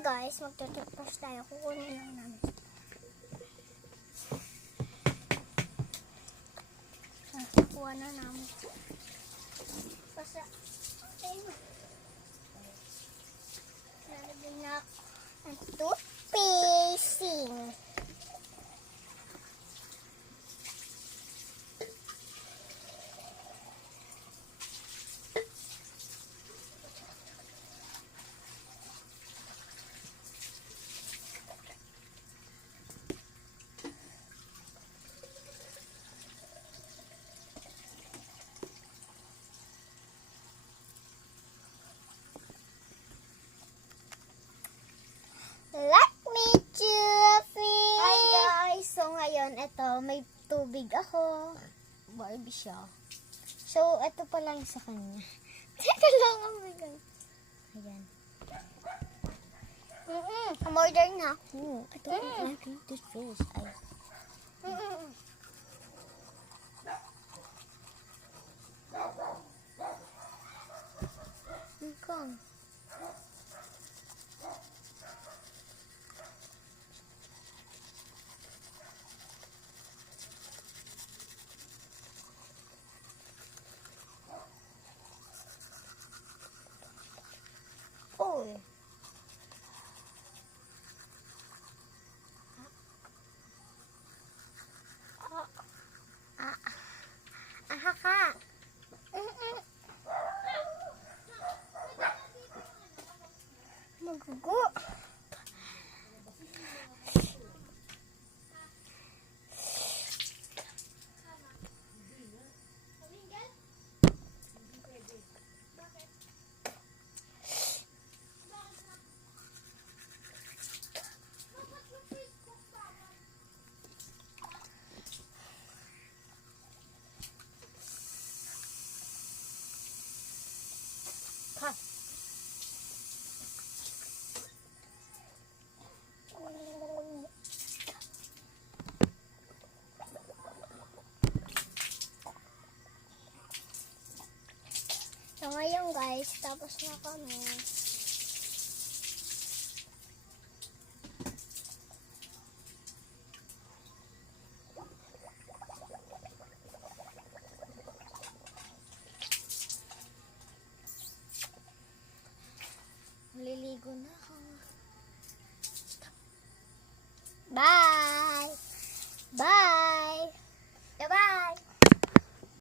ngayon guys, magtututbrush tayo. Kukunin lang namin. Kuha na namin. Basta, okay. Lalagyan na ang toothpasting. Let me choose. Hi guys! So ngayon, ito, may tubig ako. Barbie siya. So, ito pa lang sa kanya. Teka lang, oh my God. Ayan. Umorder na ako. Ito ang aking toothpaste. Ay. Ikaw. Uy. Aha ka. Magugo. So ngayon guys, tapos na kami. Maliligo na ako.